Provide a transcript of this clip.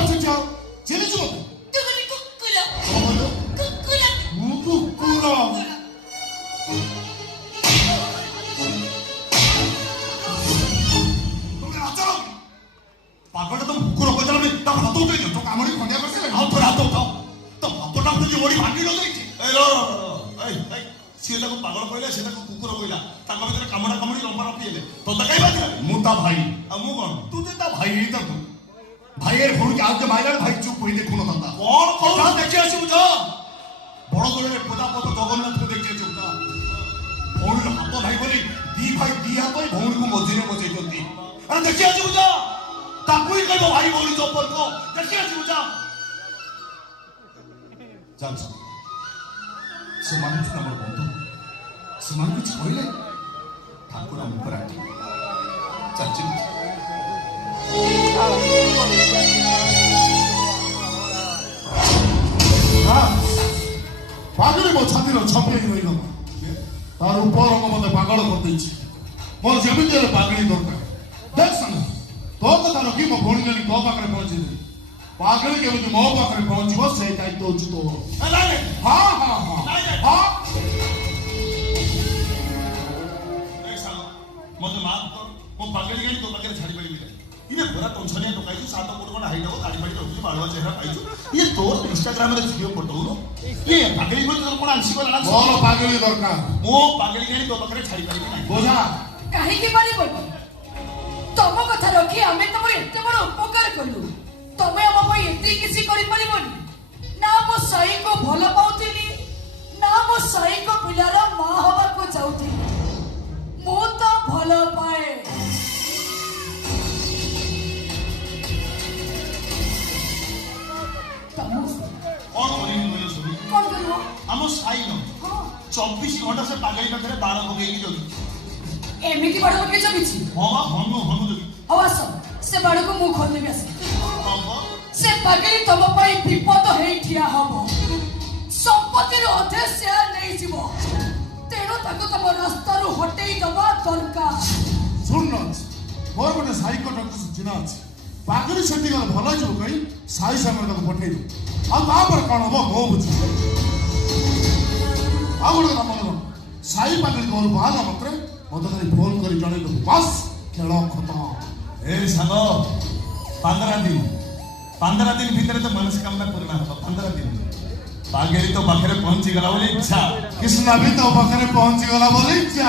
ଆସୁଛ ଚିହ୍ନିଛୁ ମତେ? କୁକୁର କଣ କୁକୁର ମୁଁ କୁକୁର? ତମେ ନାଚ ପାଗଟା ତମ କୁକୁର କହିଦେଲା ତା ହାତ ଉଠେଇ ଦିଅ। ତ କାମୁଡ଼ି ଖଣ୍ଡିଆ କରିଦେଲେ ଆଉ ଥରେ ହାତ ଉଠାଅ। ତ ହାତଟା ଯଦି ମୋଡ଼ି ଭାଙ୍ଗି ନଯାଇଛି। ସିଏ ତାକୁ ପାଗଳ କହିଲା, ସେ ତାକୁ କୁକୁର କହିଲା, ତାଙ୍କ ଭିତରେ କାମୁଡ଼ା କାମୁଡ଼ି ଲମ୍ବା ରପି ହେଲେ ତୋତେ କାଇଁ ବାଜିଲା? ମୁଁ ତା ଭାଇ। ଆଉ ମୁଁ କଣ? ତୁ ଯେ ତା ଭାଇ ହେଇଥାନ୍ତୁ। ଭାଇয়ের ভৌণকে আজকে মাইলার ভাই চুপ করে দেখুন না। কোন কথা দেখে আসিব যা বড় দলের প্রজাপত জগন্নাথকে দেখে চুপ না। ভৌণীর হাত ভাই বলি দি ভাই দি হাতই ভৌণীকে মঝিরে বসাইଛନ୍ତି। আরে দেখে আসিব যা তাকুই কইব ভাই ভৌণী সম্পর্ক দেখে আসিব যা। যাও ସେମାନେ ଆମର ବନ୍ଧୁ, ସେମାନେ କିଛି କହିଲେ ଠାକୁର ଆମ ଉପରେ ଆଟି ଚାଲିଛି। ପାଗଳି ମୋ ଛାତିର ଛପେଇ ରହିଗଲା। ତାର ଉପରଙ୍ଗ ମତେ ପାଗଳ କରିଦେଇଛି। ମୋର ଯେମିତି ହେଲେ ପାଗଳି ଦରକାର। ଦେଖ ସାଙ୍ଗ ତୋ କଥା ରଖି ମୋ ଭଉଣୀ ନେଇ ତୋ ପାଖରେ ପହଞ୍ଚିଦେବି। ପାଗଳି କେମିତି ମୋ ପାଖରେ ପହଞ୍ଚିବ ସେଇ ଦାୟିତ୍ୱ ହଉଛି ତୋର। ହଁ ହଁ ହଁ ହଁ ମତେ ମାଫ କର। ମୋ ପାଗଳି ଗାଡ଼ି ତୋ ପାଖରେ ଛାଡ଼ି ପାରିବି ନାହିଁ। ଇଏ ପୁରା ଟେନସନିଆ ଟୋକାଇଛୁ, 7 ଫୁଟ ଖଣ୍ଡେ ହାଇଟ୍ ହବ, ଗାଡ଼ି ଫାଡ଼ି ରଖୁଛୁ, ବାଳୁଆ ଚେହେରା ପାଇଛୁ। ଇଏ ତୋର ଇନଷ୍ଟାଗ୍ରାମରେ ଭିଡ଼ିଓ ପଠଉନୁ। ଇଏ ପାଗଳି ବୋଲି ତୋର କଣ ଆଂଶିକ ହେଲା? ମୋର ପାଗଳି ଦରକାର। ମୋ ପାଗଳି ଗାଡ଼ି ତୋ ପାଖରେ ଛାଡ଼ି ପାରିବି ନାହିଁ। ବୋଝା କାହିଁକି ପାରିବନି? ତମ କଥା ରଖି ଆମେ ତମର ଏତେ ବଡ଼ ଉପକାର କଲୁ, ତମେ ଆମ ପାଇଁ ଏତେ କିଛି କରିପାରିବନି? ନା ମୋ ସାଇଙ୍କୁ ଭଲ ପାଉଥିଲି, ନା ମୋ ସାଇଙ୍କ ପିଲାର ମା ହବାକୁ ଚାହୁଁଥିଲି। ମୁଁ ତ ଭଲ ପାଏ। କଣ କରିବ? ଆମ ସାଇ ନ 24 ଘଣ୍ଟା ସେ ପାଗଳି ପାଖରେ ବାଣ ପକେଇକି ଜଗି। ଏମିତି ବାଣ ପକେଇ ଜଗିଛି? ହଁ ବା ହନୁ ହନୁ ଜଗି। ହଉ ଆସ ସେ ବାଣକୁ ମୁଁ ଖୋଲିଦେବି। ଆସ ସେ ପାଗଳି ତମ ପାଇଁ ବିପଦ ହେଇ ଠିଆ ହବ। ସମ୍ପତ୍ତିର ଅଧେ ସେୟାର ନେଇଯିବ। ତେଣୁ ତାକୁ ତମ ରାସ୍ତାରୁ ହଟେଇ ଦବା ଦରକାର। ଶୁଣ ମୋର ଗୋଟେ ସାଇକ ଡକ୍ଟର ଚିହ୍ନା ଅଛି। ପାଗଳି ସେଠି ଗଲେ ଭଲ ହେଇଯିବ କହି ସାଇ ସାଙ୍ଗରେ ତାକୁ ପଠେଇ ଦଉ। ଆଉ ତାପରେ କଣ ହବ ମୋ ବୁଝି। ଆଉ ଗୋଟେ କଥା ମନେ ରଖ, ସାଇ ପାଗଳି ଘରୁ ବାହାରିଲା ମାତ୍ରେ ମତେ ଖାଲି ଫୋନ କରି ଜଣେଇ ଦେବୁ। ବାସ୍ ଖେଳ ଖତମ। ଏ ସାଙ୍ଗ 15 ଦିନ ଭିତରେ ତ ମନସ୍କାମନା ପୂର୍ଣ୍ଣ ହବ। 15 ଦିନ ପାଗଳି ତ ପାଖରେ ପହଞ୍ଚିଗଲା ବୋଲି ଇଚ୍ଛା। କୃଷ୍ଣା ବି ତୋ ପାଖରେ ପହଞ୍ଚିଗଲା ବୋଲି ଇଚ୍ଛା।